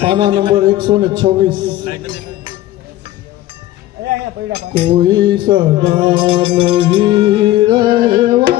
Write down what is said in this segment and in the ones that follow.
પાના નંબર એકસો ને છવ્વીસ. કોઈ સદા નહીં રહેવાનું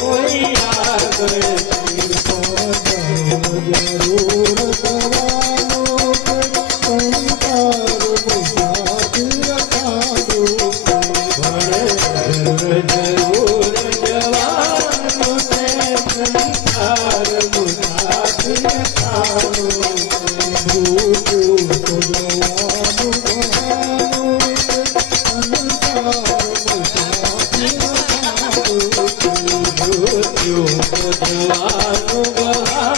કોઈ આગળ જરૂર ग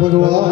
ભગવાન.